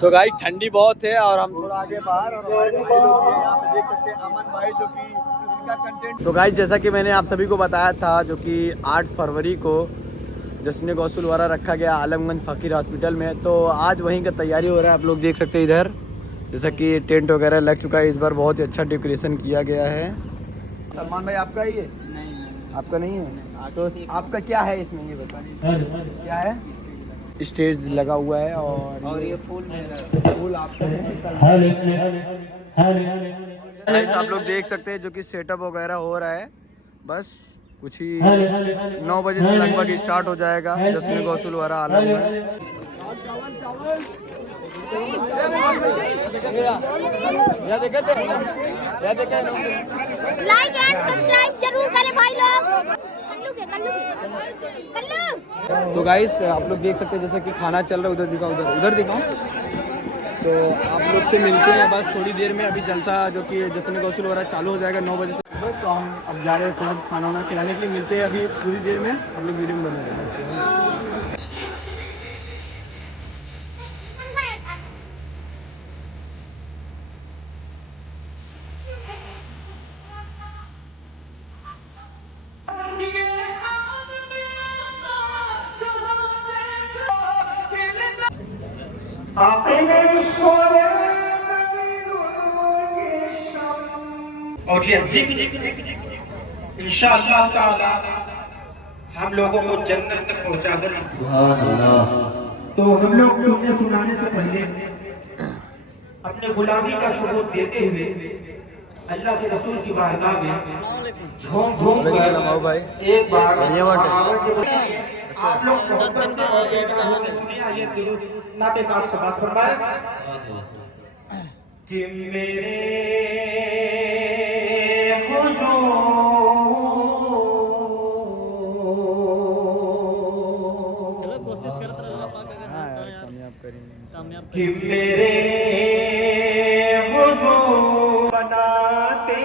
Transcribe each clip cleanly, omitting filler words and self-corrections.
तो गाइस ठंडी बहुत है और हम थोड़ा आगे बाहर और हमारे भाई लोग भी हैं यहाँ पे देख सकते हैं अमन भाई जो कि इनका कंटेंट। तो गाइस जैसा कि मैंने आप सभी को बताया था जो कि 8 फरवरी को जश्न गौसलवारा रखा गया आलमगंज फ़कीर हॉस्पिटल में, तो आज वहीं का तैयारी हो रहा है। आप लोग देख सकते हैं इधर जैसा कि टेंट वगैरह लग चुका है। इस बार बहुत ही अच्छा डेकोरेशन किया गया है। सलमान भाई आपका ही है? नहीं आपका नहीं है। तो आपका क्या है इसमें ये बताइए, क्या है? स्टेज लगा हुआ है और ये फूल आपका है। आप लोग देख सकते हैं जो कि सेटअप वगैरह हो रहा है। बस कुछ ही 9 बजे से लगभग स्टार्ट हो जाएगा जश्न गौसलवारा आलमगंज। लाइक एंड सब्सक्राइब जरूर करें भाई लोग। तो गाइस आप लोग देख सकते हैं जैसा कि खाना चल रहा है। उधर दिखाओ, उधर दिखाओ। तो आप लोग से मिलते हैं बस थोड़ी देर में। अभी जलसा जो कि जश्न गौसलवारा चालू हो जाएगा 9 बजे से। तो हम अब जा रहे हैं थोड़ा खाना वाना खिलाने के लिए। मिलते हैं अभी थोड़ी देर में। हम लोग वीडियो में बने रहेंगे। और ये जिक्र इंशाअल्लाह ताला हम लोगों को जन्नत तक पहुंचाएगा। तो हम लोग सुनने सुनाने से पहले अपने गुलामी का सबूत देते हुए अल्लाह के रसूल की बारगाह में झोंक झोंक कर एक बार आप लोग सुनिए ये नाते पाक से बात फरमाए कि मेरे कि मेरे हुजूर बनाते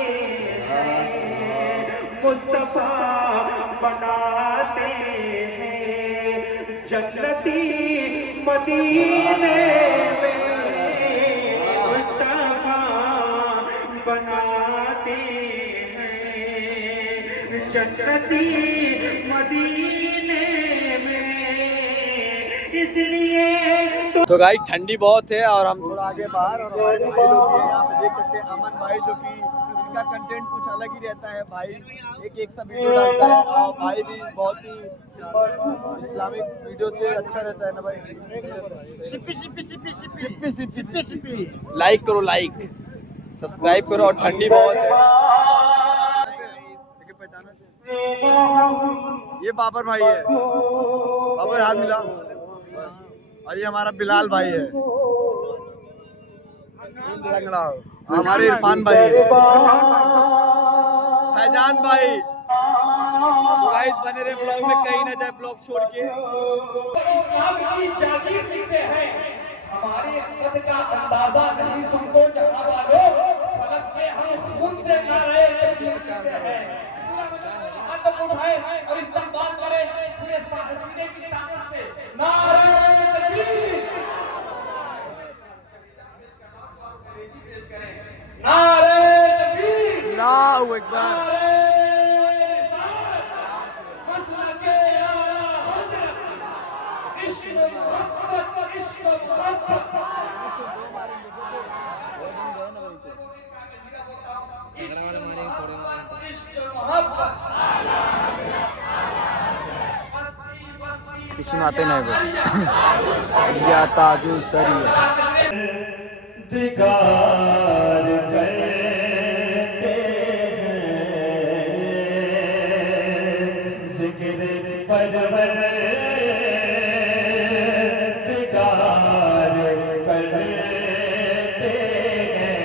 हैं, मुस्तफा बनाते हैं जन्नती मदीने में, मुस्तफा बनाते हैं जन्नती मदीने में। इसलिए तो गाइस ठंडी बहुत है और हम थोड़ा आगे बाहर और हमारे भाई लोग भी हैं यहाँ पे देख सकते हैं अमन भाई जो कि इनका कंटेंट कुछ अलग ही रहता है। भाई एक सा वीडियो डालता है और भाई भी बहुत ही इस्लामिक वीडियो से अच्छा रहता है ना भाई। लाइक करो, लाइक सब्सक्राइब करो। और ठंडी बहुत है। ये बाबर भाई है, बाबर हाथ मिला। और ये हमारा बिलाल भाई है, हमारे इरफान भाई है, फैजान भाई। तो गाइस बने रहे ब्लॉग में, कहीं ना जाए ब्लॉग छोड़ के। हमारे कद का अंदाजा नहीं तुमको जहां वालों, फलक में हम खून से ना रहे हैं। हाथ को उठाए और इस्तेमाल करें पूरे सीने की ताकत से। नारे तकबीर, नारे तकबीर, अल्लाहू अकबर। किसी में आते नहीं भाई। या ताजु सरिया दिगार करते हैं जिक्र परवर दिगार करते हैं,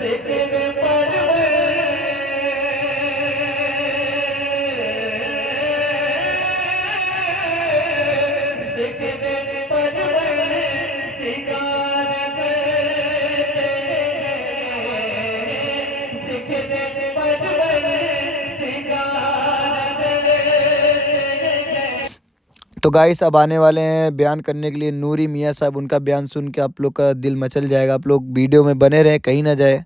जिक्र परवर जिक्र परवर दिगार करते تو گائس اب آنے والے ہیں بیان کرنے کے لیے نوری میاں صاحب. ان کا بیان سن کے آپ لوگ کا دل مچل جائے گا. آپ لوگ ویڈیو میں بنے رہیں, کہیں نہ جائے.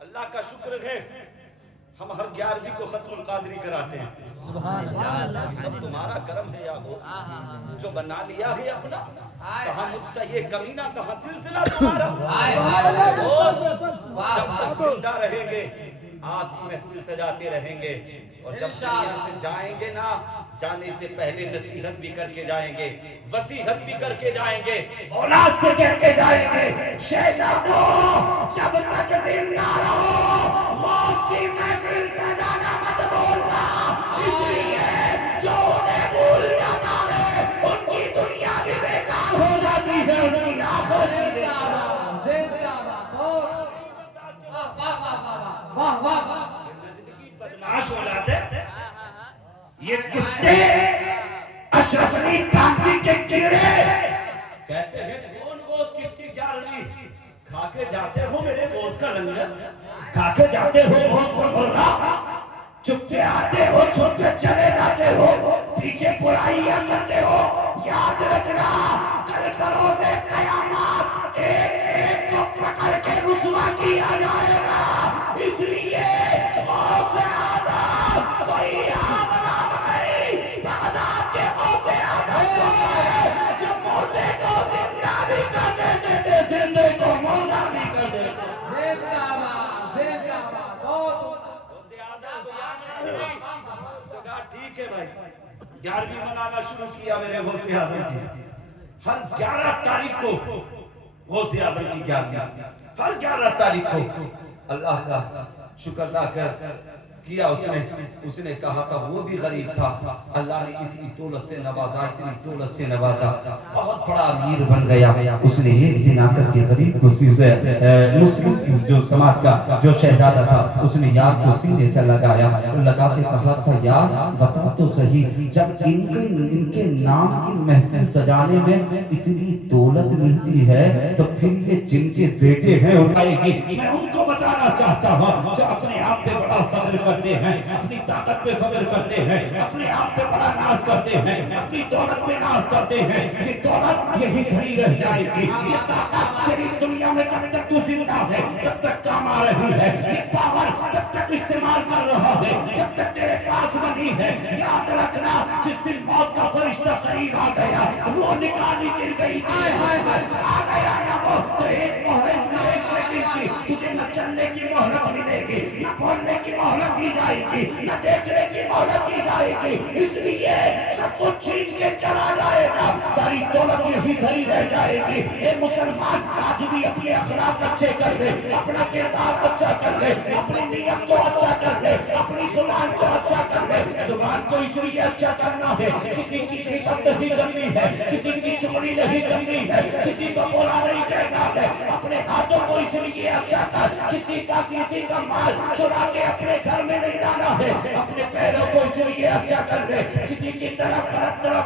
اللہ کا شکر ہے ہم ہر 11ویں کو ختم القادری کراتے ہیں. سب تمہارا کرم ہے یا غوث جو بنا لیا ہے اپنا. کہاں مجھ سے یہ کمینہ, کہاں سلسلہ تمہارا. غوث جب تک زندہ رہیں گے آپ کی محفل سجاتے رہیں گے, اور جب دنیا سے جائیں گے نا, جانے سے پہلے نصیحت بھی کر کے جائیں گے, وصیحت بھی کر کے جائیں گے, اولاد سے کہہ کے جائیں گے شہزادو جب تک زندہ رہو غوث کی محفل سجانا مت بھولنا. اس لیے جو انہیں بھول جاتا ہے ان کی دنیا بھی بیکار ہو جاتی ہے, ان کی آخرت بھی بیکار ہو جاتی ہے. بدماش اولاد ہے یہ کتے اشرف علی تھانوی کے کیڑے. کہتے ہیں کون غوث کس کی 11ویں. کھا کے جاتے ہو میرے غوث کا لنگر, کھا کے جاتے ہو غوث کو مرغا, چپتے آتے ہو چھپتے چلے جاتے ہو, پیچھے برائیاں کرتے ہو. یاد رکھنا کل کرو سے قیامت ایک ایک کو پکڑ کے رسوا کیا جائے گا. اس لیے غوث اعظم کوئی عام نام نہیں, بغداد کے غوث اعظم کو ہے جو مردے کو زندہ بھی کر دیتے تھے, زندے کو مردہ بھی کر دیتے تھے. ٹھیک ہے بھائی, 11ویں منانا شروع کیا میرے غوث اعظم کی. ہر 11 تاریخ کو غوث اعظم کی 11ویں, ہر 11 تاریخ کو. اللہ کا شکر ادا کر کیا اس نے کہا تھا وہ بھی غریب تھا, اللہ نے اتنی دولت سے نوازا, اتنی دولت سے نوازا, بہت بڑا امیر بن گیا. اس نے ایک دن آ کر کے غریب کو مسلم جو سماج کا جو شہزادہ تھا اس نے یار کو سینے سے لگایا, لگا کے کہا تھا یار بتا تو صحیح جب ان کے نام کی محفل سجانے میں اتنی دولت ملتی ہے تو پھر یہ جن کے بیٹے ہیں اٹھائے گی. میں ان کو بتانا چاہتا ہوں جو اپنے آپ پہ بڑا فخر کرتے ہیں, اپنی طاقت پہ فخر کرتے ہیں, اپنے آپ پہ بڑا ناز کرتے ہیں, اپنی دولت پہ ناز کرتے ہیں. یہ دولت یہی گھڑی رہ جائے گی, یہ طاقت تیری دنیا میں جب تک تو زندہ ہے تب تک کام آ رہی ہے, یہ پاور تب تک استعمال کر رہا ہے جب تک تیرے پاس بنی ہے. یاد رکھنا جس دن موت کا فرشتہ قریب آ گیا, وہ نکالی گر گئی آ گیا نا وہ, تو ایک مہلت میں ایک سیکنڈ کی تجھے نہ چلنے کی مہلت ملے گی, نہ بولنے کی مہلت دی جائے گی, نہ دیکھنے کی مہلت دی جائے گی. اس لیے سب کچھ چھین کے چلا جائے گا, ساری دولت یہی گھری رہ جائے گی. اے مسلمان آج بھی اپنے اخلاق اچھے کر لے, اپنا کردار اچھا کر لے, اپنی نیت کو اچھا کر لے, اپنی زبان کو اچھا کر لے. زبان کو اس لیے اچھا کرنا ہے کسی کی غیبت نہیں کرنی ہے, کسی کی چغلی نہیں کرنی ہے, کسی کو برا نہیں کہنا ہے. اپنے ہاتھوں کو اس لیے اچھا کر کسی کا مال چرا کے اپنے گھر میں نہیں لانا ہے. اپنے پیروں کو اس لیے اچھا کر لے, کسی کی طرف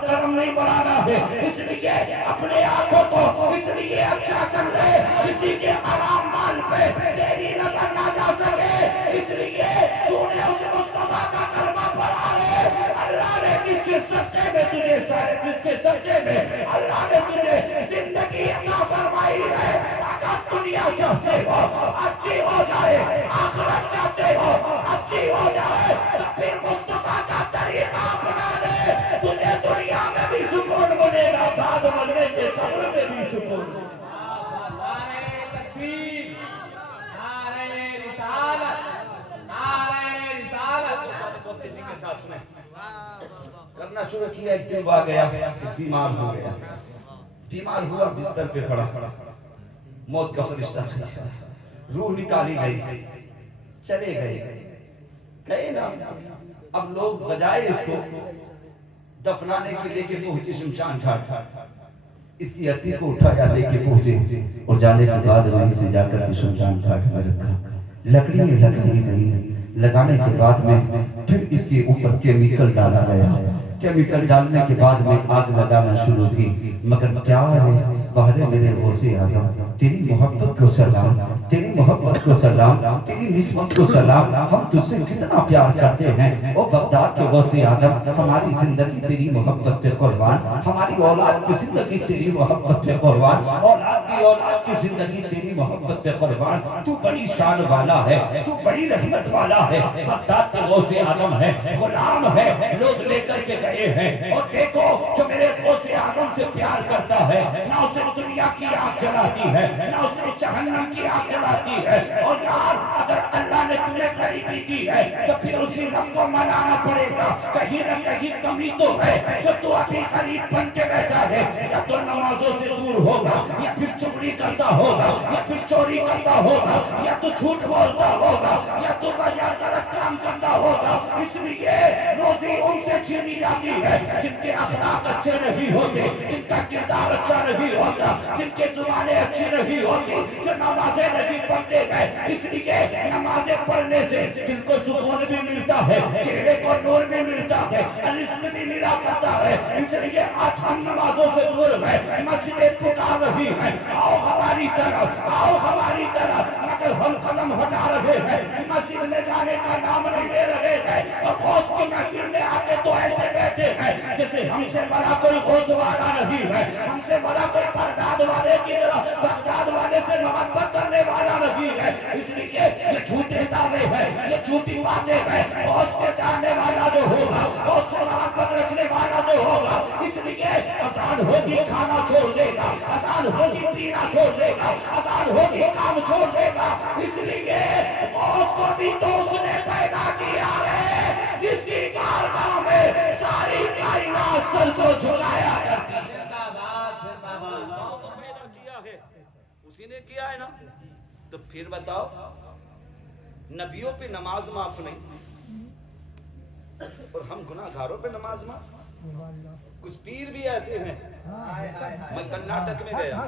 کرم نہیں بڑھانا ہے. اس لیے اپنے آنکھوں کو اس لیے اچھا کر لے کسی کے حرام مال پہ تیری نظر نہ جا سکے. اس لیے تو نے اس مصطفیٰ کا کلمہ پڑھا ہے, اللہ نے جس کے صدقے میں تجھے جس کے صدقے میں اللہ نے تجھے زندگی عطا فرمائی ہے. اگر دنیا چاہتے ہو اچھی ہو جائے, آخرت چاہتے ہو اچھی ہو جائے, تو پھر مصطفیٰ کا طریقہ اپنا لے, تجھے دنیا میں بھی سکون ملے گا, بعد مرنے کے قبر میں بھی سکون ملے گا. نعرہ تکبیر, نعرہ رسالت, نعرہ رسالت. کسی کے ساتھ سنیں کرنا شروع کیا. ایک دن آ گیا, بیمار ہو گیا, بیمار ہوا, بستر پہ پڑا, موت کا فرشتہ چلا, روح نکالی گئی, چلے گئے نا. اب لوگ بجائے اس کو دفنانے کے لے کے پہنچے شمشان گھاٹ, اس کی ہتھی کو اٹھایا لے کے پہنچے, اور جانے کے بعد وہیں سے جا کر کے شمشان گھاٹ میں رکھا. لکڑیاں رکھ دی گئی, लगाने के बाद में फिर इसके ऊपर केमिकल डाला गया। केमिकल डालने के बाद में आग लगाना शुरू की। मगर क्या है पहले मेरे गौसे आज़म, तेरी मोहब्बत को सलाम, तेरी मोहब्बत को सलाम, तेरी निस्बत को सलाम, हम तुझसे कितना प्यार करते हैं। ओ बगदाद के गौसे आज़म, हमारी जिंदगी तेरी मोहब्बत पे कुर्बान, हमारी औलाद की जिंदगी तेरी मोहब्बत पे कुर्बान, औलाद की जिंदगी तेरी मोहब्बत पे कुर्बान। तू बड़ी शान वाला है, तू बड़ी रहमत वाला है। बगदाद के गौसे आज़म है, गुलाम है, लोग लेकर के गए हैं। और देखो जो मेरे गौसे आज़म से प्यार करता है, ना उसे दुनिया की आग जलाती है, ना उसे जहन्नम की आग जलाती है। और यार अगर अल्लाह ने तुम्हें गरीबी दी है तो फिर उसी रब को मनाना पड़ेगा। कहीं न कहीं कमी तो है जो तू अभी गरीब बन के बैठा है। या तो नमाजों से दूर होगा, या फिर चुगली करता होगा, या फिर चोरी करता होगा, या तो झूठ बोलता होगा, या तो बाजार गलत काम करता होगा। इसलिए रोजी उनसे छीनी जाती है जिनके अखलाक अच्छे नहीं होते, जिनका किरदार अच्छा नहीं होता, जिनके जुबानें अच्छी नहीं होती, जो नमाजें नहीं पढ़ते हैं। इसलिए नमाजें पढ़ने से दिल को सुकून भी मिलता है, चेहरे को नूर भी मिलता है, रिज़्क़ भी मिला करता है। इसलिए आज हम नमाजों से दूर हैं, मस्जिदें पुकार रही हैं, आओ हमारी तरफ, आओ हमारी तरफ। मगर हम कदम हटा रहे हैं, मस्जिद में जाने का नाम नहीं ले रहे हैं। और गौस की महफिल में आके तो ऐसे बैठे हैं जैसे हमसे बड़ा कोई गौस वाला नहीं है, हमसे बड़ा कोई बगदाद वाले की तरह बगदाद वाले से मोहब्बत करने वाला नहीं है। इसलिए ये झूठे दावे हैं, ये झूठी बातें हैं। गौस के जानने वाला जो होगा, गौस से मोहब्बत रखने वाला जो होगा, इसलिए आसान होगी खाना छोड़ देगा, आसान होगी पीना छोड़ देगा, आसान होगी काम छोड़ देगा। इसलिए गौस को भी तो उसने पैदा किया है जिसकी बारगाह में सारी कायनात सर को झुकाया करती है। पैदा किया है, उसी ने किया है ना। तो फिर बताओ, नबियों पे नमाज माफ नहीं और हम गुनाहगारों पे नमाज माफ। कुछ पीर भी ऐसे हैं। मैं कर्नाटक में गया,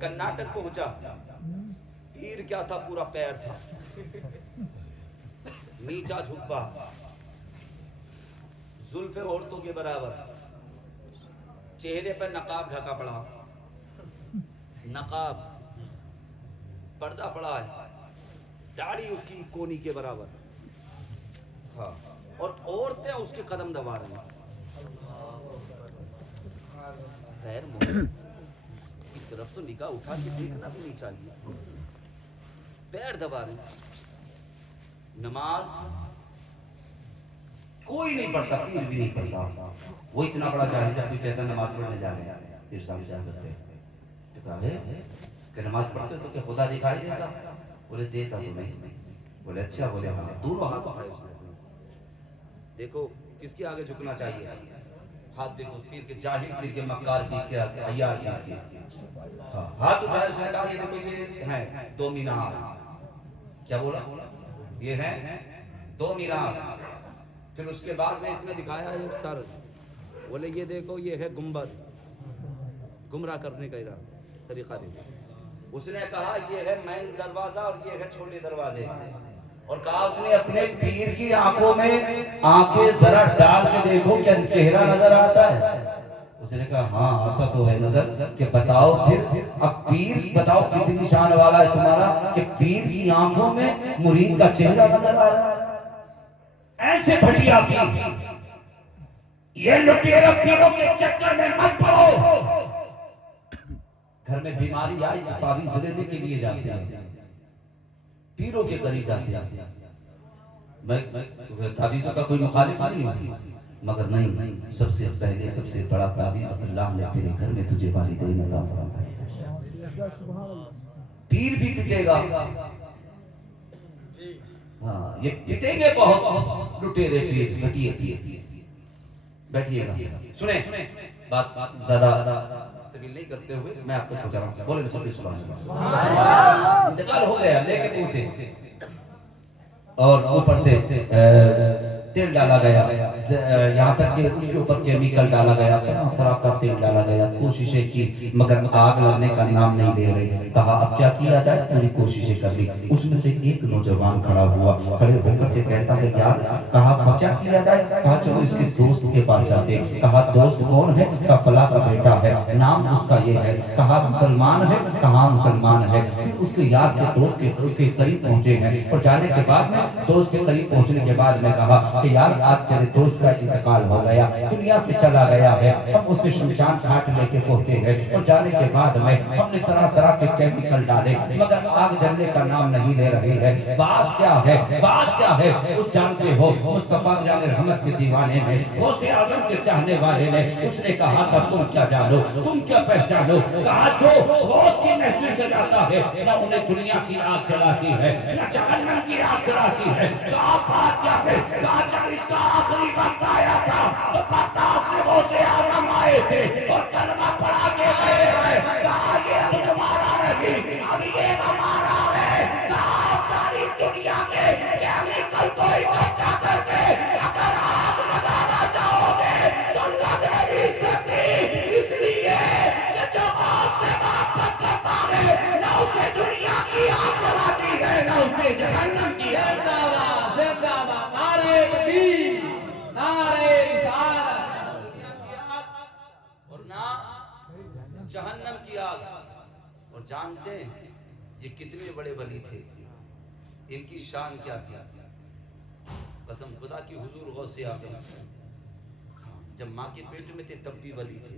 कर्नाटक पहुंचा, पीर क्या था, पूरा पैर था, नीचा झुका, जुल्फे औरतों के बराबर, चेहरे पर नकाब ढका पड़ा, नकाब पर्दा पड़ा है, दाढ़ी उसकी कोनी के बराबर, हाँ, और औरतें उसके कदम दबा रही हैं। खैर इस तरफ तो निगाह उठा के देखना भी नहीं चाहिए, पैर दबा रही हैं। नमाज कोई नहीं पढ़ता, पीर भी नहीं पढ़ता। वो इतना बड़ा जाहिल जब कोई कहता नमाज पढ़ने जा रहे हैं, फिर साहब इजाजत है तो कहा है कि नमाज पढ़ते तो क्या खुदा दिखाई देता? बोले देता तो नहीं। बोले अच्छा, बोले हाँ। दोनों हाथ उठाए उसने। देखो किसके आगे झुकना चाहिए? हाथ देखो उस पीर के, जाहिल पीर के, मक्कार पीर के, अय्यार पीर के। हाँ, हाथ उठाए उसने, कहा ये देखो ये हैं 2 मीनार। क्या बोला? ये हैं 2 मीनार। फिर उसके बाद में इसने दिखाया ये सर, बोले ये देखो ये है गुंबद, गुमराह करने का तरीका देखो। उसने कहा ये है मेन दरवाजा और ये है छोटे दरवाजे, और कहा उसने अपने पीर की आंखों में आंखें जरा डाल के देखो क्या चेहरा नजर आता है? उसने कहा हाँ आता तो है नजर। कि बताओ फिर, अब पीर बताओ कितनी शान वाला है तुम्हारा कि पीर की आंखों में मुरीद का चेहरा नजर आ रहा है। ऐसे घटिया पीर, ये लुटेरे पीरों के चक्कर में मत पड़ो। घर में बीमारी आई तो तावीज़ लेने के लिए जाते हैं, पीरों के करीब जाते हैं। मैं तावीज़ों का कोई मुखालिफ नहीं हूँ, मगर नहीं, सबसे पहले सबसे बड़ा तावीज़ अल्लाह ने तेरे घर में तुझे वालिदैन अता फरमाया। पीर भी पिटेगा, हाँ ये पिटेंगे बहुत लुटेरे पीर, घटिया पीर। बैठिएगा, सुने बात ज्यादा तवील नहीं करते हुए मैं आपको पहुंचा रहा हूँ। बोले सबके सुबह इंतकाल हो गया, लेके पूछे और ऊपर से तेल डाला गया, यहाँ तक कि उसके ऊपर केमिकल डाला गया, तरह तरह का तेल डाला गया, कोशिशें की मगर आग लगने का नाम नहीं ले रही। कहा अब क्या किया जाए, पूरी कोशिशें कर ली। उसमें से एक नौजवान खड़ा हुआ, खड़े होकर के कहता है यार, कहा अब क्या किया जाए, कहा चलो इसके दोस्त के पास जाते। कहा दोस्त कौन है, कहा फला का बेटा है, नाम उसका ये है। कहा मुसलमान है, कहा मुसलमान है। फिर उसके यार के दोस्त के उसके करीब पहुंचे हैं और जाने के बाद में दोस्त के करीब पहुंचने के बाद में कहा कि यार आज तेरे दोस्त का इंतकाल हो गया, दुनिया से चला गया है, हम उसे शमशान घाट लेके पहुंचे हैं और जाने के बाद में हमने तरह तरह के केमिकल डाले मगर आग जलने का नाम नहीं ले रही है। बात क्या है, बात क्या है, उस जानते हो मुस्तफा जान रहमत के दीवाने ने, गौसे आजम के चाहने वाले ने, उसने कहा था तुम क्या जानो, तुम क्या पहचानो। कहा जो गौस की महफिल से जाता है ना उन्हें दुनिया की आग जलाती है ना जहन्नम की आग जलाती है। कहा बात क्या है, कहा जब इसका आखिरी वक्त आया था तो बर्दाश्त से गौसे आजम आए थे और कलमा पढ़ा के गए हैं। कहा ये अब तुम्हारा नहीं, अब ये हमारा है। कहा सारी दुनिया के केमिकल को इकट्ठा करके अगर आग लगाना चाहोगे तो लग नहीं सकती, इसलिए कि जो आग से मोहब्बत करता है ना उसे दुनिया की आग जलाती है ना उसे जहन्नम की आग। और ना जहन्नम की आग। और जानते हैं ये कितने बड़े वली थे, इनकी शान क्या थी। कसम खुदा की हुजूर गौसे आज़म जब माँ के पेट में थे तब भी वली थे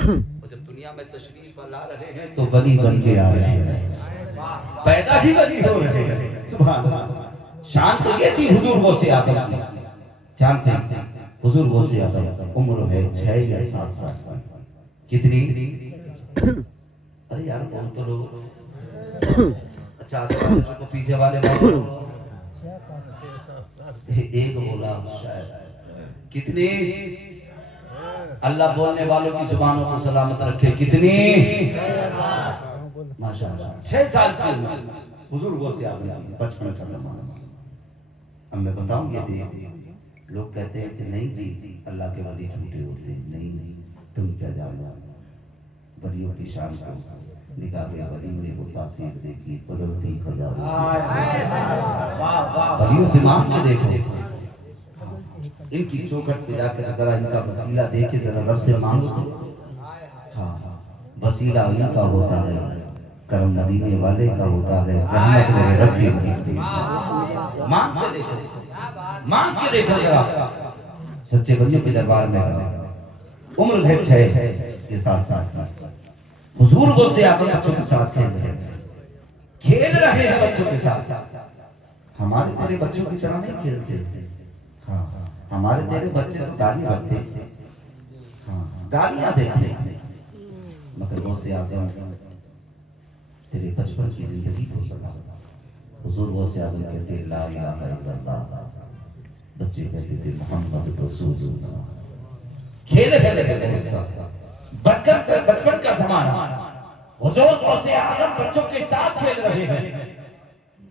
और जब दुनिया में तशरीफ ला रहे हैं तो वली बन के आ रहे हैं, पैदा ही वली हो रहे हैं। सुभान अल्लाह। शान तो ये थी हुजूर गौसे आज़म की। जानते हैं हुजूर गौसे आज़म उम्र है 6 या 7 साल। कितनी? अरे यार कौन तो लोग अच्छा बच्चों को पीछे वाले एक बोला शायद। कितनी? अल्लाह बोलने वालों की जुबानों को सलामत रखे। कितनी? माशाअल्लाह 6 साल की उम्र हुजूर गौसे आज़म बचपन का ज़माना। अब मैं बताऊं ये देख लोग कहते हैं कि नहीं जी अल्लाह के वली झूठे होते हैं। नहीं नहीं, तुम क्या जानो वलियों की शान को। निगाहे वली ने वो तासीर देखी बदलती हजारों। वलियों से मांग के देखो, इनकी चौखट पे जाकर अगर इनका वसीला देखे जरा रब से मांगो तो हाँ वसीला इनका होता है, करम मदीने वाले का होता है, रहमत मेरे रब की बरसती है। मांग के देखो, मांग के देखो जरा सच्चे वलियों के दरबार में। उम्र है 6 या 7 साल। हुजूर गौसे आज़म बच्चों के साथ खेल रहे हैं बच्चों के साथ। हमारे तेरे बच्चों की तरह नहीं खेलते। हाँ हमारे तेरे बच्चे गाली देते, हाँ गालियां देते, मगर गौसे आज़म तेरे बचपन की जिंदगी को सदा। हुजूर गौसे आज़म कहते ला इलाहा इल्लल्लाह, बच्चे कहते थे मोहम्मद रसूलुल्लाह। खेल है बचपन का ज़माना। हुजूर गौसे आज़म बच्चों के साथ खेल रहे हैं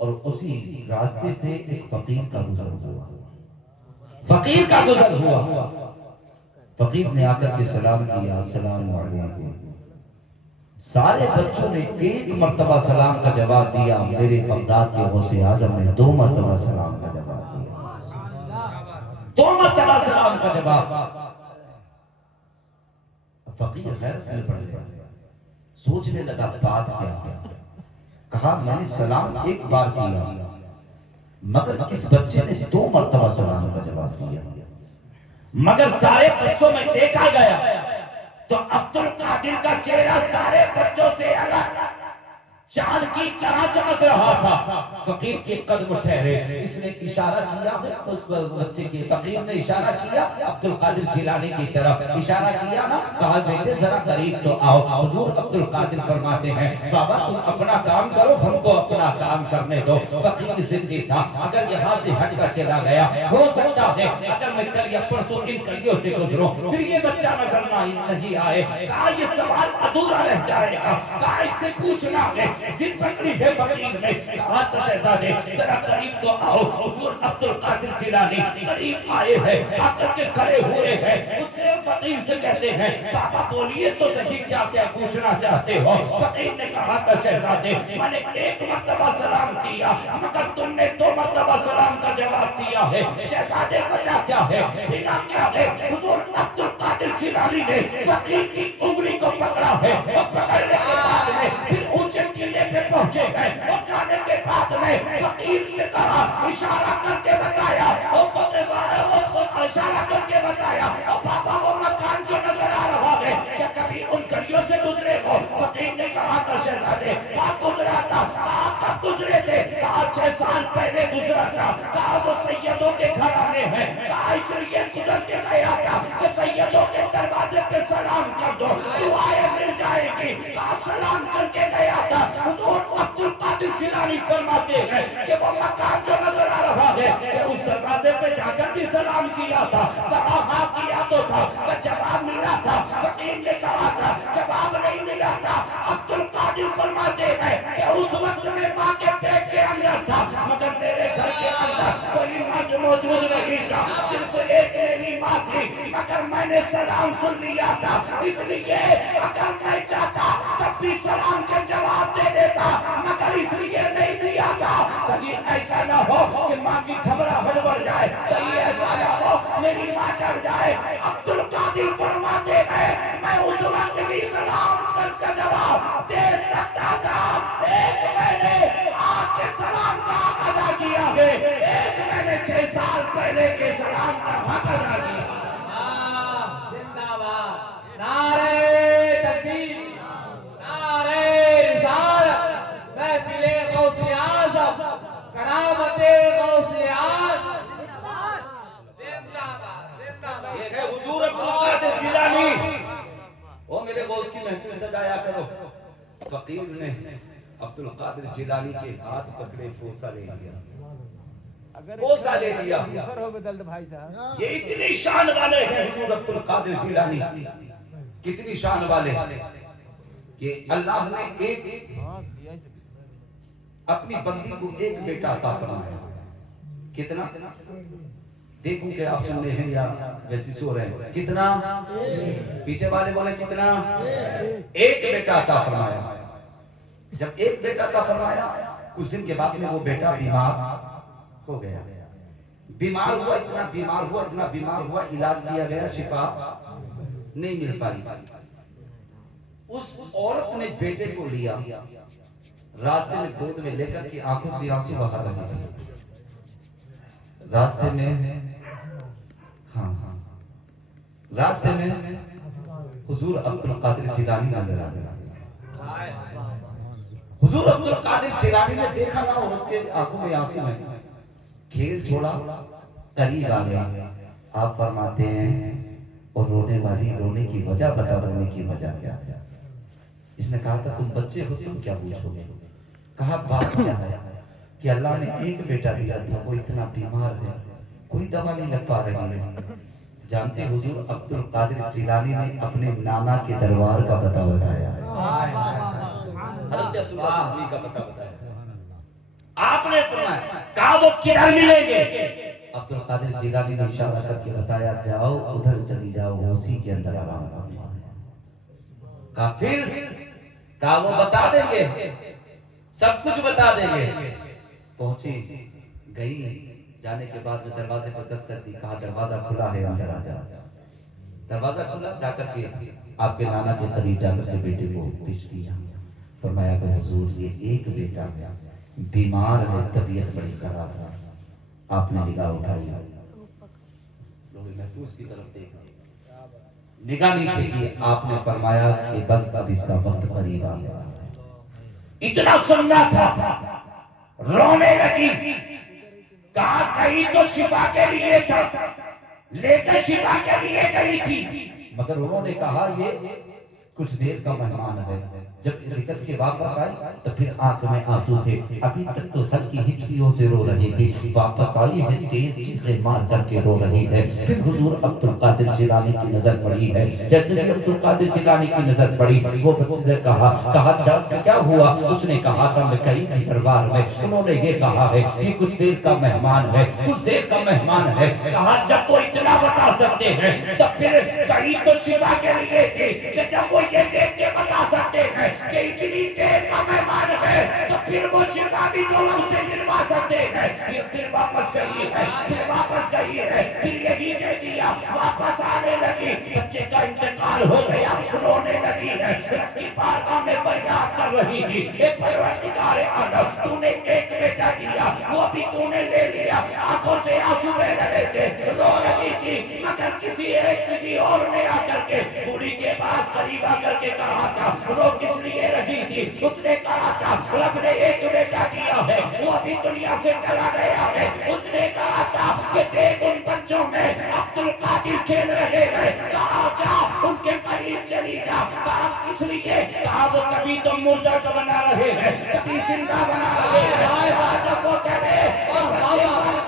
और उसी रास्ते से एक फकीर का गुजर हुआ। फकीर का गुजर हुआ। फकीर ने आकर के सलाम किया, अस्सलाम वालेकुम। सारे बच्चों ने एक मर्तबा सलाम का जवाब दिया। मेरे बगदाद के गौसे आज़म ने 2 मर्तबा सलाम का जवाब दिया। 2 मर्तबा सलाम का जवाब। फकीर हैरत में पड़ गया, सोचने लगा बात क्या। कहा मैंने सलाम एक बार किया मगर इस बच्चे ने 2 मर्तबा सलाम का जवाब दिया। मगर सारे बच्चों में देखा गया तो अब्दुल कादिर का चेहरा सारे बच्चों से अलग चांद की तरह चमक रहा था। फकीर के कदम ठहरे, इसने इशारा किया है उस बच्चे के। फकीर ने इशारा किया अब्दुल कादिर जिलानी की तरफ, इशारा किया ना, कहा बेटे जरा करीब तो आओ। हुजूर अब्दुल कादिर फरमाते हैं बाबा तुम अपना काम करो, हमको अपना काम करने दो। फकीर जिद्दी था, अगर यहाँ से हटकर चला गया हो सकता है अगर मैं कल या परसों इन कलियों से गुजरूं फिर ये बच्चा नजर नहीं आए। कहा ये सवाल अधूरा रह जाएगा। कहा इससे पूछना है ضد پکڑی ہے فقیر نے، کہا تو شہزادے ذرا قریب تو آؤ، حضور عبد القادر جیلانی قریب آئے ہیں، آ کر کے کھڑے ہوئے ہیں، اس سے فقیر سے کہتے ہیں بابا بولیے تو صحیح کیا کیا پوچھنا چاہتے ہو؟ فقیر نے کہا تھا شہزادے میں نے ایک مرتبہ سلام کیا مگر تم نے 2 مرتبہ سلام کا جواب دیا ہے، شہزادے وجہ کیا ہے؟ بنا کیا ہے؟ حضور عبد القادر جیلانی نے فقیر کی انگلی کو پکڑا ہے اور پکڑنے کے بعد میں پھر اونچے قلعے پہ پہنچے ہیں اور جانے کے بعد میں فقیر سے کہا اشارہ کر کے بتایا اور اشارہ کر کے بتایا اور بابا وہ مکان جو نظر آ رہا ہے کیا کبھی ان گلیوں سے گزرے ہو؟ فقیر نے کہا تھا شہزادے کہاں گزرا تھا؟ کہاں کب گزرے تھے؟ کہا 6 سال پہلے گزرا تھا، کہا وہ سیدوں کے گھرانے ہیں، کہا اس لیے گزر کے گیا تھا کہ سیدوں کے دروازے پہ سلام کر دو دعائیں مل جائے گی، کہا سلام کر کے گیا تھا۔ حضور عبد القادر جیلانی فرماتے ہیں کہ وہ مکان جو نظر آ رہا ہے کہ اس دروازے پہ جا کر بھی سلام کیا تھا، کہا ہاں کیا تو تھا، کہ جواب ملا تھا؟ فقیر نے کہا تھا جواب نہیں ملا تھا۔ عبد القادر فرماتے ہیں کہ اس وقت میں ماں کے پیٹ کے اندر تھا مگر میرے گھر کے اندر کوئی مرد موجود نہیں تھا، صرف ایک میری ماں تھی مگر میں نے سلام سن لیا تھا، اس لیے اگر میں چاہتا تب بھی سلام کے جواب دے دیتا مگر اس لیے نہیں دیا تھا کہیں ایسا نہ ہو کہ ماں کی گھبراہٹ بڑھ جائے، کہیں ایسا نہ ہو میری ماں ڈر جائے۔ عبد القادر فرماتے ہیں میں اس وقت بھی سلام کا جواب دے سکتا تھا، ایک میں نے آج کے سلام کا حق ادا کیا ہے، ایک میں نے 6 سال پہلے کے سلام کا حق ادا کیا۔ زندہ باد، نعرہ تکبیر، نعرہ رسالت، محفل غوث اعظم، کرامت غوث اعظم، زندہ باد، زندہ باد۔ یہ ہے حضور عبد القادر جیلانی، وہ میرے غوث کی محفل سجایا کرو۔ فقیر نے عبد القادر جیلانی کے ہاتھ پکڑے، بوسہ لے لیا، بوسہ لے لیا۔ یہ اتنی شان والے ہیں حضور عبد القادر جیلانی، کتنی شان والے کہ اللہ نے ایک اپنی بندی کو ایک بیٹا عطا فرمایا۔ کتنا؟ دیکھوں کہ آپ سننے ہیں یا ویسی سو رہے ہیں؟ کتنا؟ پیچھے والے بولے کتنا؟ ایک بیٹا عطا فرمایا۔ جب ایک بیٹا عطا فرمایا کچھ دن کے بعد میں وہ بیٹا بیمار ہو گیا، بیمار ہوا، اتنا بیمار ہوا، اتنا بیمار ہوا، علاج کیا گیا، شفا نہیں مل پائی۔ اس عورت نے بیٹے کو لیا، راستے میں گود میں لے کر کے آنکھوں سے آنسو بہا رہی تھی، راستے میں راستے میں حضور عبد القادر جیلانی نظر آ گیا۔ حضور عبد القادر جیلانی نے دیکھا نا عورت کے آنکھوں میں آنسو ہیں، کھیل چھوڑا، قریب آ گیا۔ آپ فرماتے ہیں اور رونے والی رونے کی وجہ بتا، رونے کی وجہ کیا ہے؟ اس نے کہا تھا تم بچے ہو تم کیا پوچھو گے؟ کہا بات کیا ہے کہ اللہ نے ایک بیٹا دیا تھا، وہ اتنا بیمار ہے، کوئی دوا نہیں لگ پا رہی ہے۔ جانتے حضور عبد القادر جیلانی نے اپنے نانا کے دربار کا پتہ بتایا ہے، حضرت عبداللہ صحابی کا پتہ بتایا۔ آپ نے فرمایا کہا وہ کدھر ملیں گے؟ عبد القادر جیلانی نے اشارہ کر کے بتایا جاؤ ادھر چلی جاؤ، اسی کے اندر آرام فرما ہے۔ کہا پھر؟ کہا وہ بتا دیں گے، سب کچھ بتا دیں گے۔ پہنچی، گئی، جانے کے بعد میں دروازے پر دستک دی، کہا دروازہ کھلا ہے اندر آ جا۔ دروازہ کھلا، جا کر کے آپ کے نانا کے قریب جا کر کے بیٹے کو پیش کیا، فرمایا کہ حضور یہ ایک بیٹا بیمار ہے، طبیعت بڑی خراب ہے۔ آپ نے نگاہ اٹھائی، لوگ محفوظ کی طرف دیکھا، نگاہ نیچے کی، آپ نے فرمایا کہ بس اب اس کا وقت قریب آ گیا۔ اتنا سننا تھا، رونے لگی، کہا کہیں تو شفا کے لیے تھا، لے کر شفا کے لیے گئی تھی، مگر انہوں نے کہا یہ कुछ देर का मेहमान है। जब निकल के वापस आई तो फिर आंख में आंसू थे, अभी तक तो हल्की हिचकियों से रो रही थी, वापस आई है तेज चीखें मार करके रो रही है। फिर हुजूर अब्दुल कादिर जिलानी की नजर पड़ी है। जैसे ही अब्दुल कादिर जिलानी की नजर पड़ी, वो बच्चे ने कहा जब क्या हुआ? उसने कहा था मैं कहीं की दरबार में, उन्होंने ये कहा है ये कुछ देर का मेहमान है, कुछ देर का मेहमान है। कहा जब वो इतना बता सकते हैं तो फिर कहीं तो शिफा के लिए थी कि जब वो ये देख के बता सकते हैं कि इतनी देर का मेहमान है तो फिर वो शिफा भी तो उनसे मिलवा सकते हैं। ये फिर वापस गई है, फिर वापस गई है, फिर यही कह दिया, वापस आने लगी, बच्चे का इंतकाल हो गया, रोने लगी है, रब्बी बारगाह में फरियाद कर रही थी, ए परवरदिगार आलम तूने एक बेटा दिया, वो भी तूने ले लिया, आंखों से आंसू बह रहे थे, रो रही थी, मगर किसी और ने आकर के बूढ़ी के पास करीब आकर के कहा था, रो किस लिए रही थी? उसने कहा था रब ने एक बेटा दिया है, वो अभी दुनिया से चला गया है। उसने कहा था कि देख उन बच्चों में अब्दुल कादिर खेल रहे हैं, कहा जा उनके करीब चली जा। कहा किस लिए? कहा वो कभी तो मुर्दा को बना रहे हैं, कभी जिंदा बना रहे हैं। जब वो कहे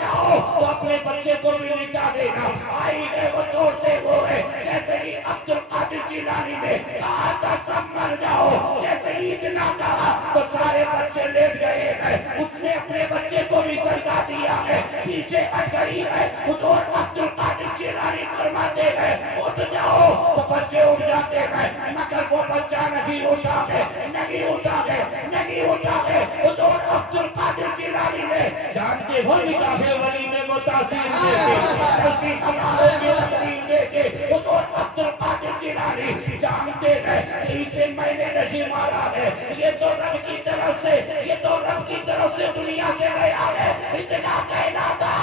जाओ तो अपने बच्चे को भी लिटा देना। आई है वो तोड़ते हुए, जैसे ही अब्दुल कादिर जिलानी ने कहा था सब मर जाओ, जैसे ही इतना कहा तो सारे बच्चे लेट गए हैं। उसने अपने बच्चे को भी सरका दिया है, पीछे हट गई है। उस और अब्दुल कादिर जिलानी फरमाते हैं उठ जाओ तो बच्चे उठ जाते हैं, मगर वो बच्चा नहीं उठा है, नहीं उठा है, नहीं उठा है। उस और अब्दुल कादिर जिलानी ने जानते हो निगाहे वली में वो तासीर देके गलती हमारे में तकलीफ देके उस और अब्दुल कादिर जिलानी जानते हैं इसे मैंने नहीं मारा है, ये तो रब की तरफ से, ये तो रब की तरफ से दुनिया से गया है। इतना कहना था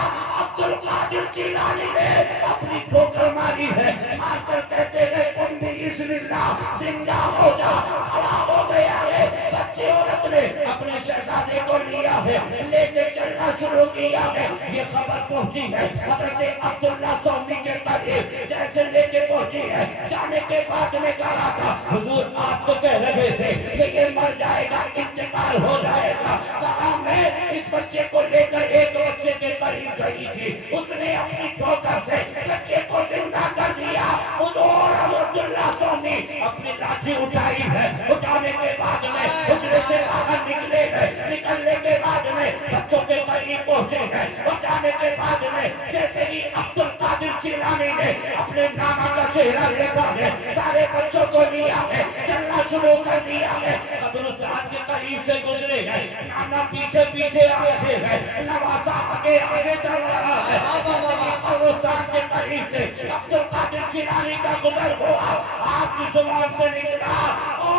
अब्दुल कादिर जिलानी ने अपनी ठोकर मारी है, मार कर कहते हैं बंदी इस्मिल्लाह जिंदा हो जा, खड़ा हो गया है। बच्चे औरत ने अपने शहजादे को लिया है, लेके चलना शुरू किया है। ये खबर पहुंची है हजरत अब्दुल्ला सौदी के करीब, जैसे लेके पहुंची है, जाने के बाद में कहा था हुजूर आप तो कह रहे थे कि ये मर जाएगा, इंतकाल हो जाएगा। कहा मैं इस बच्चे को लेकर एक बच्चे के करीब गई थी, उसने अपनी ठोकर से बच्चे को जिंदा कर दिया। हुजूर अब्दुल्ला सौदी अपनी लाठी उठाई है, उठाने के बाद में हुजरे से बाहर निकले हैं, निकलने के बाद में बच्चों के करीब पहुंचे हैं, जाने के बाद में जैसे ही अब्दुल कादिर जिलानी ने अपने नाना का चेहरा देखा है, सारे बच्चों को लिया है, चलना शुरू कर दिया है। कब्रिस्तान के करीब से गुजरे हैं, नाना पीछे पीछे आ रहे हैं, नवासा आगे आगे चल रहा है। कब्रिस्तान के करीब से अब्दुल कादिर जिलानी का गुजर हुआ, आपकी जुबान से निकला, ओ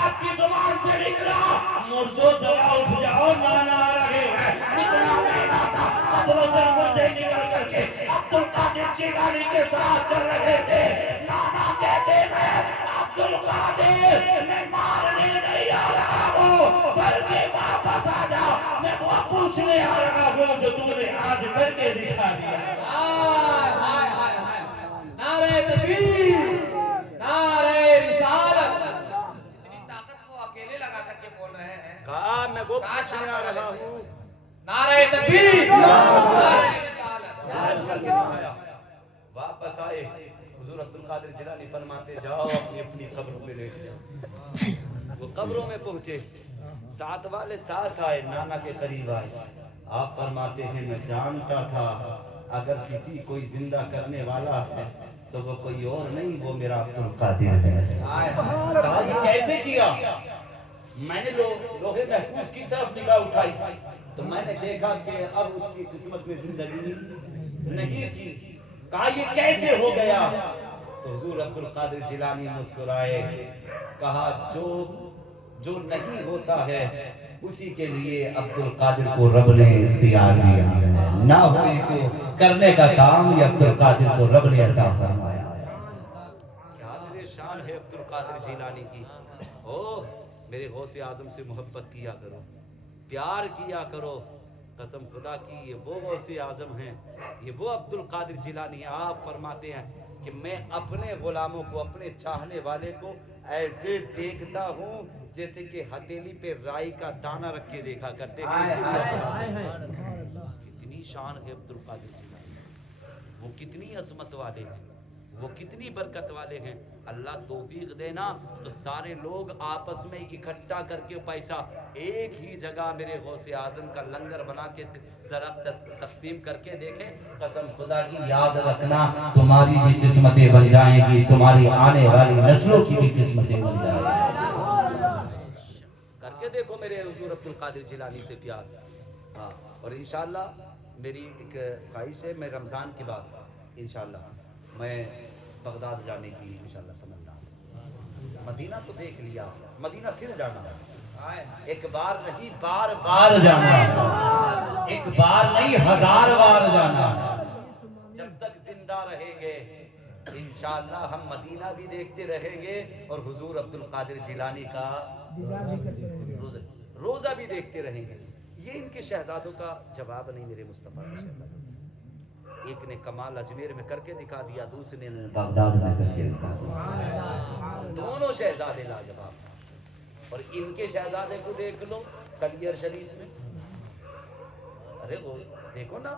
आपकी जुबान से निकला, मुर्दो जरा उठ जाओ नाना आ रहे हैं। इतना कहना था, कब्रों से मुर्दे निकल करके अब्दुल कादिर जिलानी के साथ चल रहे थे। नाना कहते हैं अब्दुल कादिर मैं मारने नहीं आ रहा हूँ, बल्कि वापस आ जा, मैं वो पूछने आ रहा हूँ जो तूने आज करके दिखा दिया। नारे तकबीर, नारे रिसालत। इतनी ताकत वो अकेले लगा करके बोल रहे हैं। कहा मैं वो पूछने आ रहा हूँ, नारे तकबीर, नारे रिसालत। आज करके दिखाया। वापस आए हुजूर अब्दुल कादिर जिलानी फरमाते जाओ अपनी अपनी कब्रों में लेट जाओ। वो कब्रों में पहुंचे, साथ वाले साथ आए, नाना के करीब आए। आप फरमाते हैं मैं जानता था अगर किसी कोई जिंदा करने वाला है तो वो कोई और नहीं, वो मेरा अब्दुल कादिर है। कहा ये कैसे किया? मैंने लोहे महफूज की तरफ निगाह उठाई तो मैंने देखा कि अब उसकी किस्मत में जिंदगी नहीं थी। कहा ये कैसे हो गया? तो हुजूर अब्दुल कादिर जिलानी मुस्कुराए, कहा जो नहीं होता है उसी के लिए अब्दुल कादिर को रब ने इख्तियार दिया है, ना हुए को करने का काम ये अब्दुल कादिर को रब ने अता फरमाया है। क्या मेरे शान है अब्दुल कादिर जिलानी की। ओ मेरे गौसे आजम से मोहब्बत किया करो, प्यार किया करो, कसम खुदा की ये वो गौसे आजम हैं, ये वो अब्दुल कादिर जिलानी। आप फरमाते हैं कि मैं अपने गुलामों को, अपने चाहने वाले को ایسے دیکھتا ہوں جیسے کہ ہتھیلی پہ رائی کا دانہ رکھ کے دیکھا کرتے ہیں. کتنی شان ہے عبد القادر جیلانی, وہ کتنی عظمت والے ہیں, وہ کتنی برکت والے ہیں. اللہ توفیق دینا تو سارے لوگ آپس میں اکٹھا کر کے پیسہ ایک ہی جگہ میرے غوث اعظم کا لنگر بنا کے ذرا تقسیم کر کے دیکھیں. قسم خدا کی یاد رکھنا تمہاری بھی قسمتیں بن جائیں گی, تمہاری آنے والی نسلوں کی بھی قسمتیں بن جائیں گی. کر کے دیکھو میرے حضور عبد القادر جیلانی سے پیار. ہاں, اور انشاءاللہ میری ایک خواہش ہے, میں رمضان کے بعد انشاءاللہ میں بغداد جانے کی انشاءاللہ تمنا. مدینہ تو دیکھ لیا, مدینہ پھر جانا, ایک بار نہیں بار بار جانا, ایک بار نہیں 1000 بار جانا. جب تک زندہ رہیں گے انشاءاللہ ہم مدینہ بھی دیکھتے رہیں گے اور حضور عبد القادر جیلانی کا روزہ بھی دیکھتے رہیں گے. یہ ان کے شہزادوں کا جواب نہیں میرے مصطفیٰ کا شہزادہ. ایک نے کمال اجمیر میں کر کے دکھا دیا, دوسرے نے بغداد میں کر کے دکھا دیا. دونوں شہزادے لاجواب. اور ان کے شہزادے کو دیکھ لو کلیر شریف میں, ارے وہ دیکھو نا,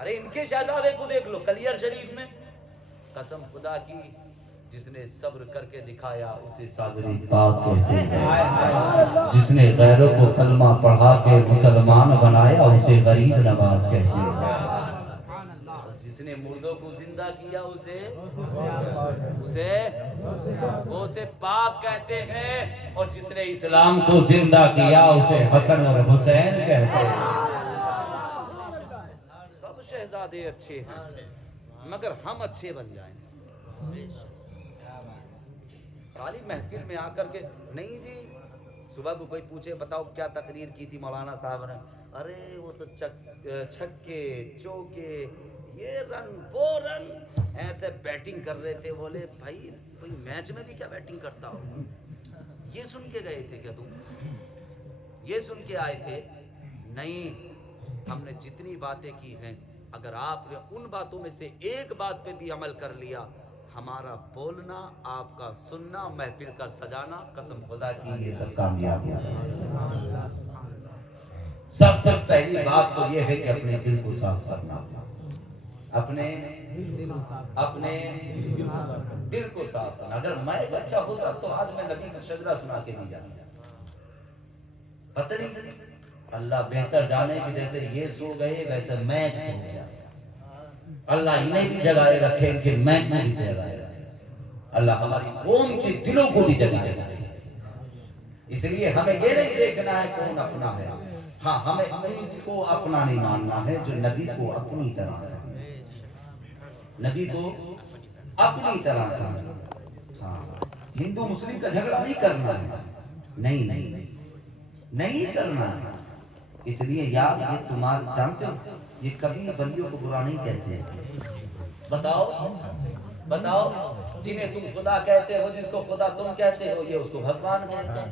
ارے ان کے شہزادے کو دیکھ لو کلیر شریف میں. قسم خدا کی جس نے صبر کر کے دکھایا اسے صابری پاک کہتے ہیں, جس نے غیروں کو کلمہ پڑھا کے مسلمان بنایا اسے غریب نواز کہتے ہیں, جس نے مردوں کو زندہ کیا اسے پاک کہتے ہیں, اور جس نے اسلام کو زندہ کیا اسے حسن اور حسین کہتے ہیں. سب شہزادے اچھے ہیں مگر ہم اچھے بن جائیں. خالی محفل میں آ کر کے نہیں جی, صبح کو کوئی پوچھے بتاؤ کیا تقریر کی تھی مولانا صاحب نے, ارے وہ تو چھکے چوکے یہ رن وہ رن ایسے بیٹنگ کر رہے تھے. بولے بھائی کوئی میچ میں بھی کیا بیٹنگ کرتا ہو, یہ سن کے گئے تھے کیا تم, یہ سن کے آئے تھے؟ نہیں, ہم نے جتنی باتیں کی ہیں اگر آپ نے ان باتوں میں سے ایک بات پہ بھی عمل کر لیا, ہمارا بولنا آپ کا سننا محفل کا سجانا قسم خدا کی یہ سب کامیاب ہے. سب پہلی بات تو یہ ہے کہ اپنے دل کو صاف کرنا, اپنے دل کو صاف کرنا. اگر میں ایک اچھا ہوتا تو آج میں نبی کا شجرہ سنا کے نہیں جاتا. پتہ نہیں اللہ بہتر جانے کہ جیسے یہ سو گئے ویسے میں سو گیا. اللہ انہیں بھی جگائے رکھے کہ میں بھی جگائے رکھے. اللہ ہماری قوم کے دلوں کو بھی جگائے رکھے. اس لیے ہمیں یہ نہیں دیکھنا ہے کون اپنا ہے, ہاں ہمیں اس کو اپنا نہیں ماننا ہے جو نبی کو اپنی طرح ہے, نبی کو اپنی طرح ہے. ہاں, ہندو مسلم کا جھگڑا نہیں کرنا ہے, نہیں کرنا ہے. اس لیے یاد یہ تمہارے جانتے ہو یہ کبھی ولیوں کو برا نہیں کہتے ہیں. بتاؤ جنہیں تم خدا کہتے ہو, جس کو خدا تم کہتے ہو, یہ اس کو بھگوان کہتے ہیں.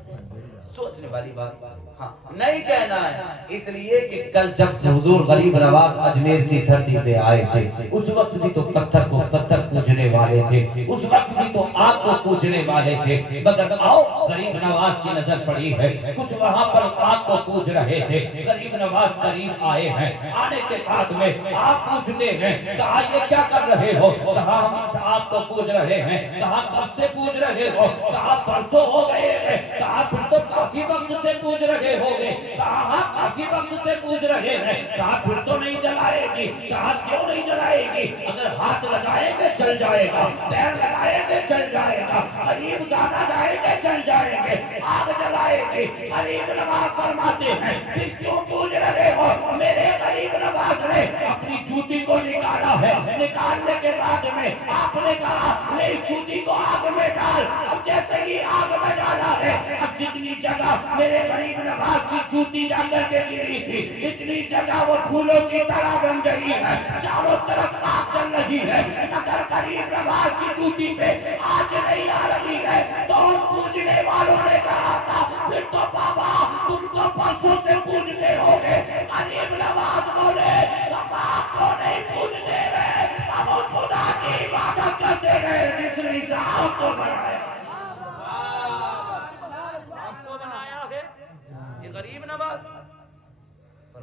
سوچنے والی بات. ہاں نہیں کہنا ہے, اس لیے کہ کل جب حضور غریب نواز اجمیر کی دھرتی پہ آئے تھے اس وقت بھی تو پتھر کو پتھر پوجنے والے تھے, اس وقت بھی تو آگ کو پوجنے والے تھے. مگر آؤ غریب نواز کی نظر پڑی ہے, کچھ وہاں پر آگ کو پوج رہے تھے, غریب نواز قریب آئے ہیں. آنے کے بعد میں آپ پوچھتے ہیں کہا یہ کیا کر رہے ہو, کہا ہم اس آگ کو پوج رہے ہیں. کہا کب سے پوج رہے ہو, کہا پرسوں ہو گئے ہیں. کہا پھر تو کافی وقت سے پوج رہے ہو گے, کہا ہاں کافی وقت سے پوج رہے ہیں. کہا پھر تو نہیں جلائے گی, کہا کیوں نہیں جلائے گی, اگر ہاتھ لگائیں گے چل جائے گا, پیر لگائیں گے چل جائے گا, قریب زیادہ جائیں گے چل جائیں گے, آگ جلائے گی. غریب نواز فرماتے ہیں پھر کیوں پوج رہے ہو. میرے غریب نواز نے اپنی جوتی کو نکالا ہے, نکالنے کے بعد میں آپ نے کہا میری جوتی کو آگ میں ڈال. اب جیسے ہی آگ میں ڈالا ہے, اب جتنی جگہ میرے غریب نواز کی جوتی جا کر کے گری تھی اتنی جگہ وہ پھولوں کی طرح بن گئی ہے, چاروں طرف آگ چل رہی ہے. مگر غریب نواز کی جوتی پہ آج نہیں آ رہی ہے. تو پوجنے والوں نے کہا تھا پھر تو بابا تم تو پرسوں سے پوجتے ہو گے. غریب نواز بولے ہم آگ کو نہیں پوجتے گئے, ہم اس خدا کی عبادت کرتے گئے جس نے آگ کو بنایا.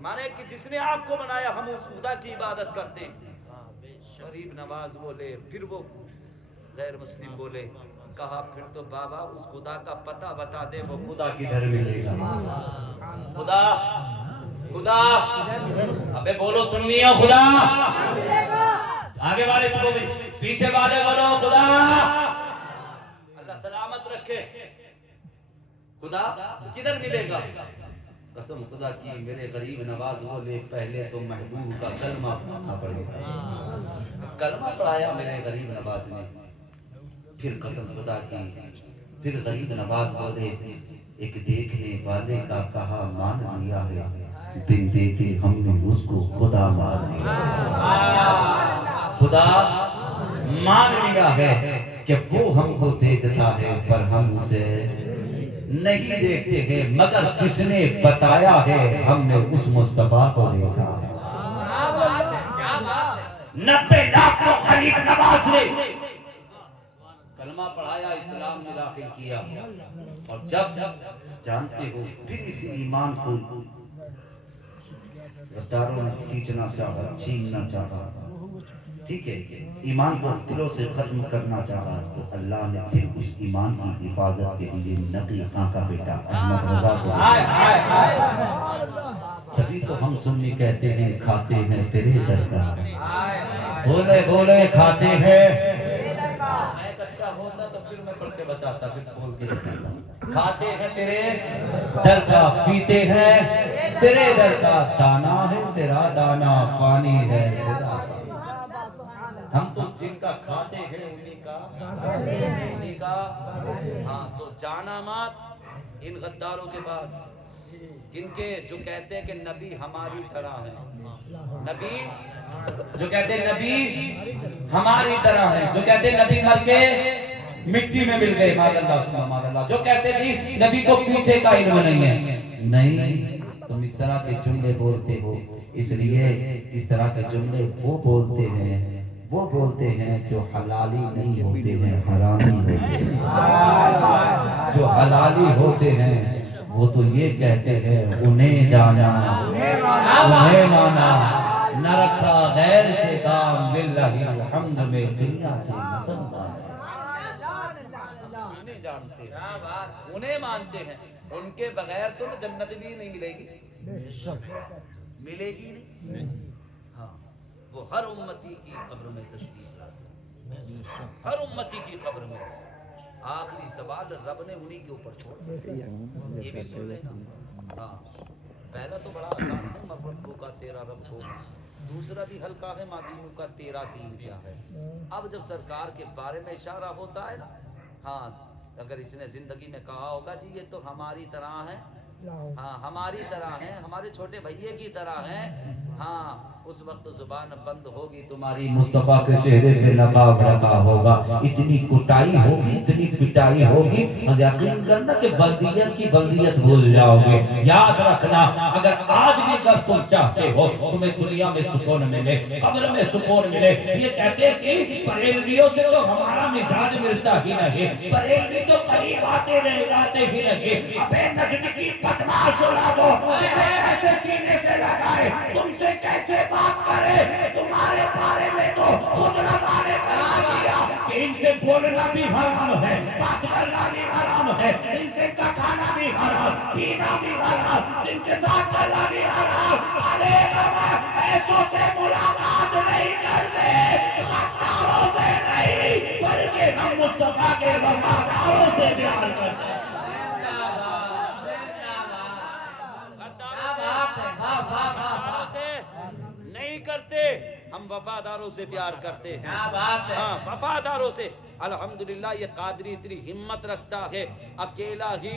माने कि जिसने आपको बनाया हम उस खुदा की इबादत करते हैं। गरीब नवाज बोले, फिर वो गैर मुस्लिम बोले, कहा फिर तो बाबा उस खुदा का पता बता दे, वो खुदा किधर मिलेगा? खुदा खुदा अबे बोलो सुननी हो, खुदा आगे वाले चुप हो गए, पीछे वाले बोलो खुदा। अल्लाह सलामत रखे। खुदा किधर मिलेगा? कसम खुदा की मेरे गरीब नवाज बोले, पहले तो महबूब का कलमा पढ़ना पड़ेगा। कलमा पढ़ाया मेरे गरीब नवाज ने, फिर कसम खुदा की, फिर गरीब नवाज बोले, एक देखने वाले का कहा मान लिया है, बिन देखे हमने उसको खुदा मान लिया। खुदा मान लिया है कि वो हमको देखता है पर हम उसे नहीं देखते हैं, मगर जिसने बताया है हमने उस मुस्तफा को देखा है। 90 लाख को गरीब नवाज ने कलमा पढ़ाया, इस्लाम में दाखिल किया, और जब जानते हो फिर इस ईमान को गद्दारों ने खींचना चाहा, छीनना चाहा, ठीक है, ईमान को दिलों से खत्म करना चाहा, तो अल्लाह ने फिर उस ईमान की हिफाजत के लिए नबी आका का बेटा अहमद रजा को, तभी तो हम सुन्नी कहते हैं खाते हैं तेरे दर का, बोले बोले खाते हैं। मैं अच्छा होता तो फिर मैं पढ़ के बताता, फिर बोल के बताता। खाते हैं तेरे दर का, पीते हैं तेरे दर का, दाना है तेरा दाना, पानी है तेरा। हम तो जिनका खाते हैं उन्हीं का हाँ, तो जाना मत इन गद्दारों के पास, जिनके जो कहते हैं कि नबी हमारी तरह है, नबी जो कहते हैं नबी हमारी तरह है, जो कहते हैं नबी मर के मिट्टी में मिल गए, मादल्ला, जो कहते जी नबी को पीछे का इल्म नहीं है। नहीं, तुम इस तरह के जुमले बोलते हो, इसलिए इस तरह के जुमले वो बोलते हैं जो हलाली नहीं होते हैं, हरामी होते हैं। जो हलाली होते हैं वो तो ये कहते हैं उन्हें जाना उन्हें माना, न रखा गैर से काम, लिल्लाहि अलहम्द में दुनिया से नहीं जानते, उन्हें मानते हैं, उनके बगैर तो जन्नत भी नहीं मिलेगी, मिलेगी नहीं। हाँ, वो हर उम्मती की कब्र में तशरीफ लाते, हर उम्मती की कब्र में। आखिरी सवाल रब ने उन्हीं के ऊपर छोड़ दिया, ये भी सुन लेना। हाँ, पहला तो बड़ा आसान है, मरबू का तेरा रब को, दूसरा भी हल्का है, मादीनू का तेरा दीन क्या है। अब जब सरकार के बारे में इशारा होता है ना, हाँ, अगर इसने जिंदगी में कहा होगा जी ये तो हमारी तरह है, हाँ हमारी तरह है, हमारे छोटे भैये की तरह है, हाँ, उस वक्त जुबान बंद होगी तुम्हारी, मुस्तफा के चेहरे पे नकाब रखा होगा, इतनी कुटाई होगी, इतनी पिटाई होगी, यकीन करना कि बल्दियत की बल्दियत भूल जाओगे। याद रखना, अगर आज भी अगर तुम चाहते हो तुम्हें दुनिया में सुकून मिले, कब्र में सुकून मिले, ये कहते कि बरेलवियों से तो हमारा मिजाज मिलता ही नहीं, बरेलवी तो करीब आते नहीं जाते ही नहीं। अबे नजद की बदमाश औलादो, ऐसे सीने से लगाए तुमसे कैसे बात करे, तुम्हारे बारे में तो खुद रज़ा ने बता दिया कि इनसे बोलना भी हराम है, बात करना भी हराम है, इनसे का खाना भी हराम, पीना भी हराम, इनके साथ चलना भी हराम। अरे बाबा, ऐसों से मुलाकात नहीं करते, गद्दारों से नहीं, बल्कि हम मुस्तफा के वफादारों से प्यार करते हैं। नहीं करते, हम वफादारों से प्यार करते हैं। हाँ, वफादारों से। अल्हम्दुलिल्लाह ये कादरी इतनी हिम्मत रखता है, अकेला ही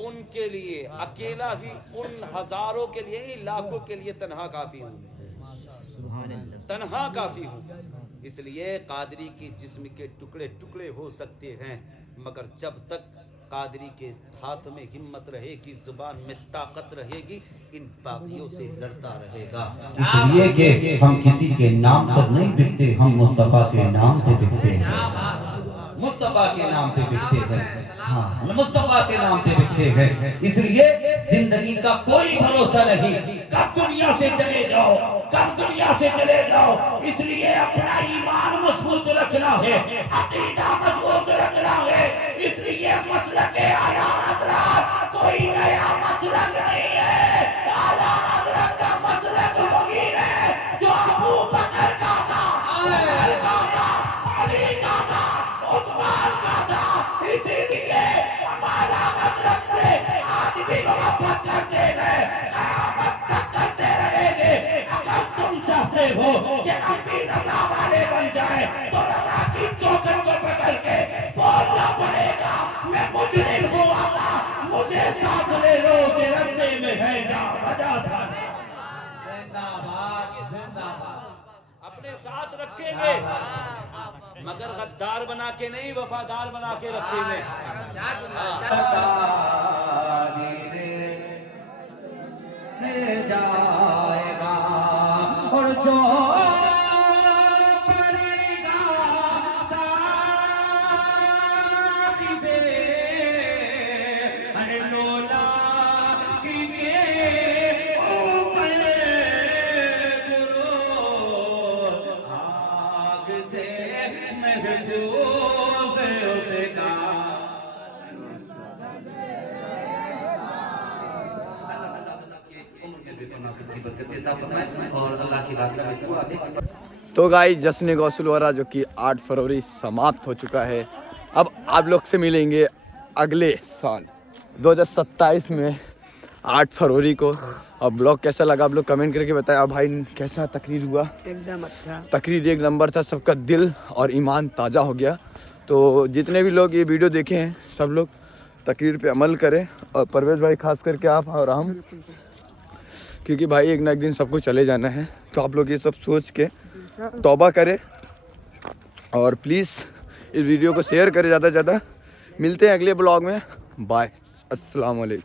उनके लिए, अकेला ही उन हजारों के लिए, लाखों के लिए तन्हा काफी हूँ, तन्हा काफी हूँ। इसलिए कादरी की जिस्म के टुकड़े टुकड़े हो सकते हैं, मगर जब तक कादरी के हाथ में हिम्मत रहेगी, जुबान में ताकत रहेगी, इन बागियों से लड़ता रहेगा। इसलिए कि हम किसी के नाम पर नहीं बिकते, हम मुस्तफा के नाम पे बिकते हैं, मुस्तफा के नाम पे बिकते हैं। हाँ मुस्तफा के नाम पे बिकते हैं। इसलिए जिंदगी का कोई भरोसा नहीं, कब दुनिया से चले जाओ, कब दुनिया से चले जाओ। इसलिए अपना ईमान मजबूत रखना है, अकीदा मजबूत रखना है। इसलिए मसलक आला हज़रत कोई नया मसलक नहीं है। आला हज़रत का मसलक वही है जो अबू बकर का था, उमर का था, अली का था, उस्मान का था। इसीलिए हमारा हज़रत से आज भी मोहब्बत करते हैं, क़यामत तक करते रहेंगे। अगर तुम चाहते हो कि हम भी रज़ा वाले बन जाएं, तो रज़ा की चौखट को पकड़ के बोलना पड़ेगा, मैं मुजरिम हूँ आका, मुझे साथ ले लो के रस्ते में है जा बजा था। अपने साथ रखेंगे मगर गद्दार बना के नहीं, वफादार बना के रखेंगे। जाएगा और जो पड़ेगा साहिबे अरे लोला के ऊपर गुरूर आग से महफूज उसका। और अल्लाह की बात में दुआ दे। तो गाइस जश्न गौसलवरा जो कि 8 फरवरी समाप्त हो चुका है। अब आप लोग से मिलेंगे अगले साल 2027 में 8 फरवरी को। अब ब्लॉग कैसा लगा आप लोग कमेंट करके बताएं। अब भाई कैसा तकरीर हुआ? एकदम अच्छा तकरीर, एक नंबर था, सबका दिल और ईमान ताज़ा हो गया। तो जितने भी लोग ये वीडियो देखे हैं सब लोग तकरीर पे अमल करें, और परवेज़ भाई खास करके आप और हम, क्योंकि भाई एक ना एक दिन सबको चले जाना है। तो आप लोग ये सब सोच के तौबा करें और प्लीज़ इस वीडियो को शेयर करें ज़्यादा से ज़्यादा। मिलते हैं अगले ब्लॉग में, बाय, अस्सलाम वालेकुम।